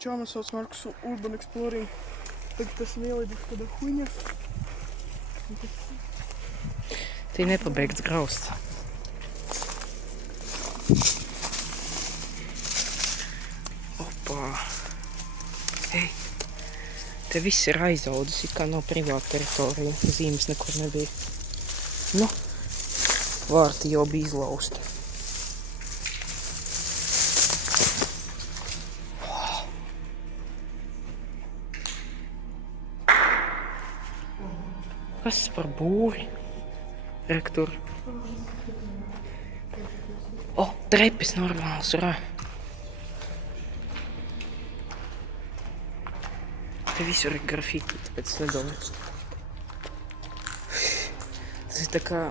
Čāma sauc Markus Urban Exploring. Tagad esmu ielaiduši kādā huņā. Te nepabeigts grausts. Opā. Hei. Te viss ir aizaudzis, it kā nav privāta teritorija. Zīmes nekur nebija. Nu, vārti jau bija izlausti. Kas par būri? Rektur. O, trepis normāls, urā. Te visur ir grafiti, tāpēc nedomāju. Tas ir tā kā...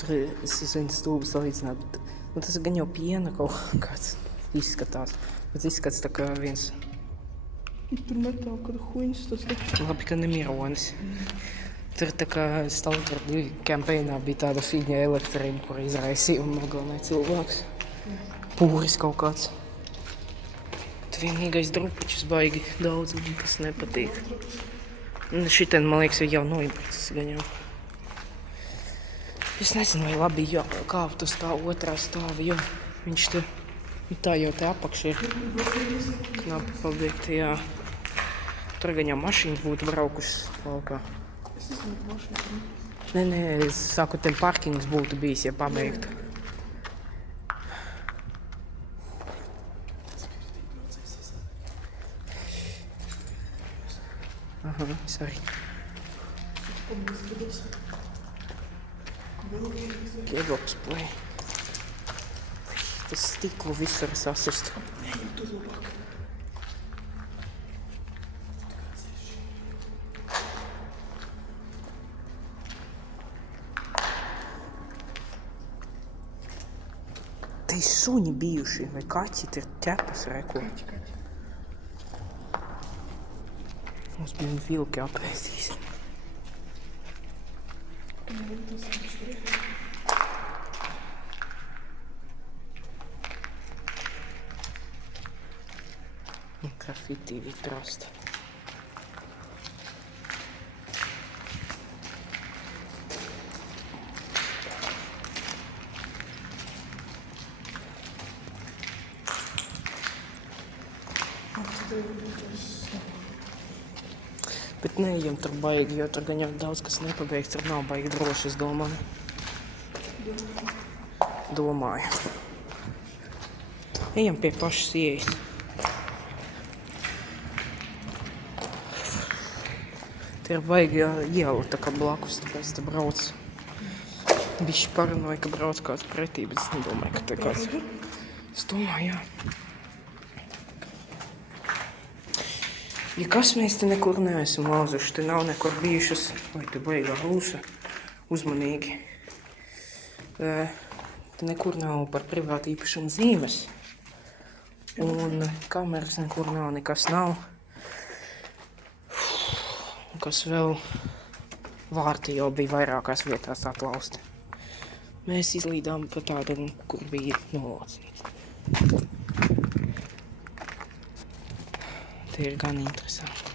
Tur es vienu stūbu salīdzināt, bet... Nu, tas gan jau piena kaut kāds izskatās. Bet izskats tā kā viens... Tur metāli kāda huņas, tas taču. Labi, ka nemironis. Tur tā kā Stalker 2 kampēnā bija tāda fīņa elektrība, kur izraisīja un nogalināja cilvēks. Pūris kaut kāds. Tu vienīgais drupučus baigi daudz, man kas nepatīk. Šitien, man liekas, jau noibrucis gan jau. Es nezinu, vai labi kāpt uz tā otrā stāva, jo viņš te... Tā jau te apakš ir knapi pabeigti, jā. Tur gan jau mašīnas būtu braukušas laukā. Es nezinu, ka mašīna. Nē, es saku, te parkings būtu bijis, ja pabeigtu. Aha, es arī. Kebabs play. Tas stiklu visur sasist. Ejam tu labāk. Te ir suņi bijuši, vai kaķi, te ir ķepas reko. Kaķi. Mums bija vilki apēstīs. Grafiti vitrasta. Bet neejam tur baigi, jo tur gan jau daudz kas nepabeigts, tur nav baigi droši, es domāju. Domāju. Ejam pie pašas ieejas. Te ir baigi iela tā kā blakus, tāpēc te brauc. Bišķi paranoja, ka brauc kāds pretī, bet es nedomāju, ka te kāds... Es domāju, jā. Ja kas mēs te nekur neesam lauzuši, te nav nekur bijušas, vai te baigā lūsa, uzmanīgi. Te nekur nav par privātu īpašumu zīmes. Un kameras nekur nav, nekas nav. Kas vēl vārti jau bija vairākās vietās atlausti. Mēs izlīdām pa tādu, kur bija nolocīts. Te ir gan interesanti.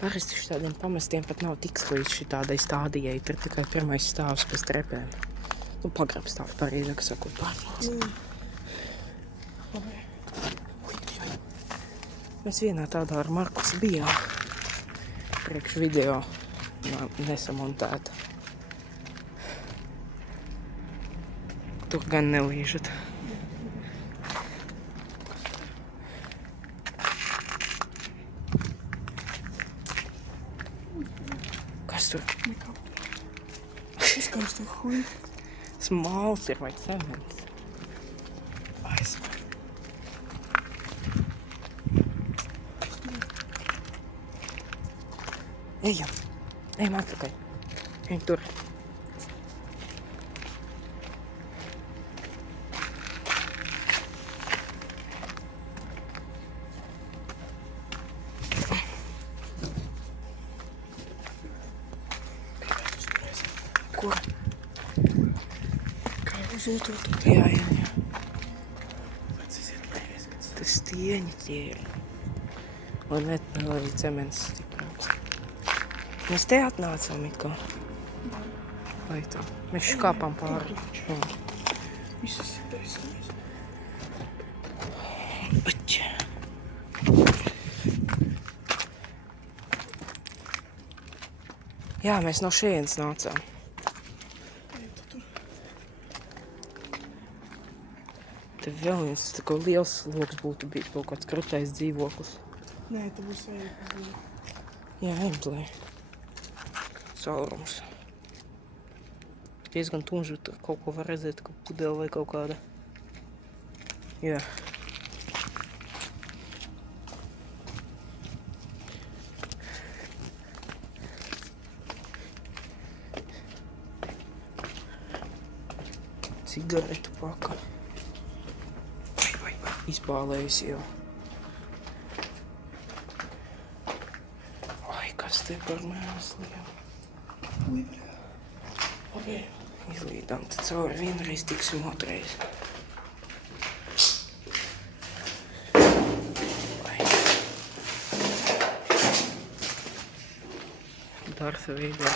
Parasti šitādiem pamestiem pat nav tiks līdz šitādai stādijai. Tur tikai pirmais stāvs pēc trepēm. Nu, pagrabstāvs pareizāk sakot pārnās. Mēs vienā tādā ar Markus bijām. Priekš video nesamontēta. Tur gan nelīžat. Kas tur? Nekā. Izkāms to huņu. Smalts ir vai cements? Aizvar. Ejam. Ejam atpakaļ. Ejam tur. Kur? Kā uz otru tur. Jā. Kas stieņi tie ir. Un vēl arī cements stiprāks. Mēs te atnācām it kā. Vai tā? Mēs škāpām pāri. Visas ir taisnīgs. Aķi. Jā, mēs no šejienes nācām. Te vēl viens tā kā liels loks būtu bijis kaut kāds krutais dzīvoklis. Nē, te būs ejapazīt. Jā, ejamplē. Caurums. Diezgan tumši, tur kaut ko var redzēt, ka pudele vai kaut kāda. Jā. Cigaretu paka. Vai. Izbālējusi jau. Ai, kas te par mēsliem? Izlīdām te cauri vienreiz, tiksim otrais. Darta Veidā.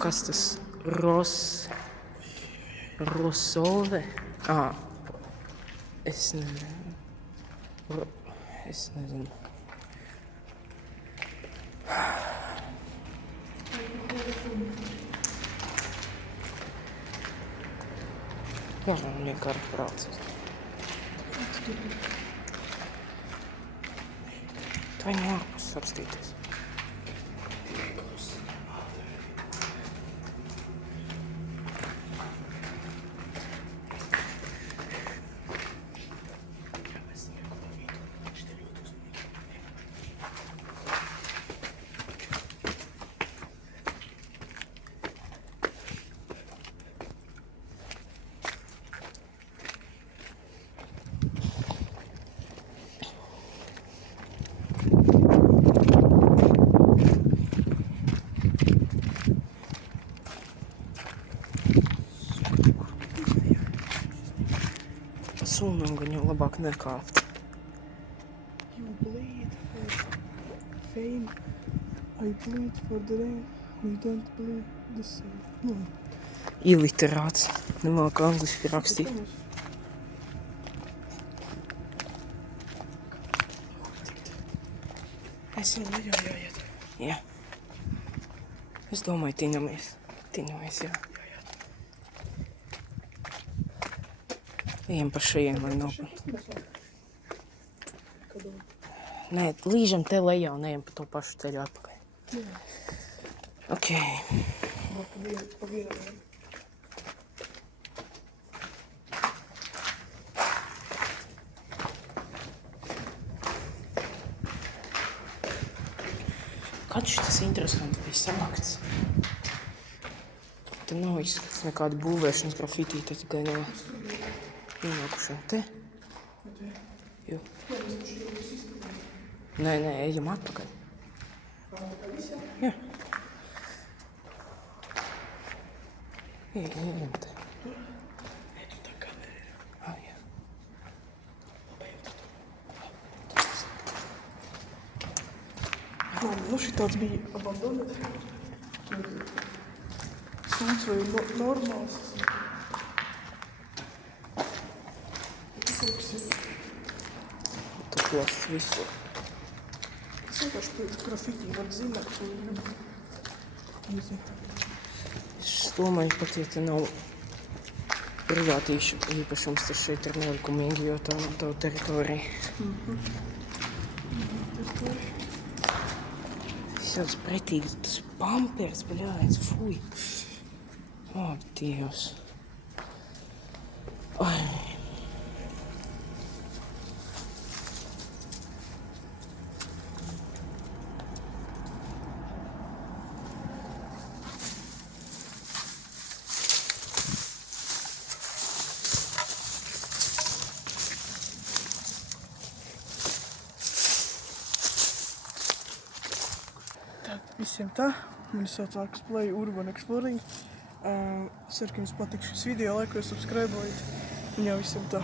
Kas tas? Rosove? Es nezinu. Es nezinu. Jā, man vienkārši prācis. Tu vai no ārpus apstīties? Sūnam gan jau labāk nekāpt. You bleed for fame. I bleed for the rain. We don't bleed the same. Iliterāts. Nemāk angliski rakstīt. Es jau lejā jāiet. Jā. Es domāju, tiņamies. Tiņamies, jā. Ejam pa šajiem, lai nav. Nē, līžam te lejā un ejam pa to pašu ceļu atpakaļ. Ok. Pa vienam. Kad šis interesanti bija savākts? Te nav izskats nekāda būvēšanas grafitī, te tikai no ienākušiem. Te? Jo. Nē, ejam atpakaļ. Jā. Ejam te. Jā. Nu, šitāds bija abandonēt. Sūds vai normāls. Tu klases visur. Es vienkārši pēc grafitī var zināt, ko gribu. Iziet. Es domāju, pat ja te nav privātīšu īpašums, tas šeit ir nelikumīgi, jo tā nav tavu teritorija. Es jau pretīgi, tas pampers, bļājies, fuj. O, Dievs. Ai. Visiem tā, mani sauc Aks Play Urban Exploring. Ceru, ka jums patīk šis video, laikos subscribe-ojiet. Viņā viss ir tā.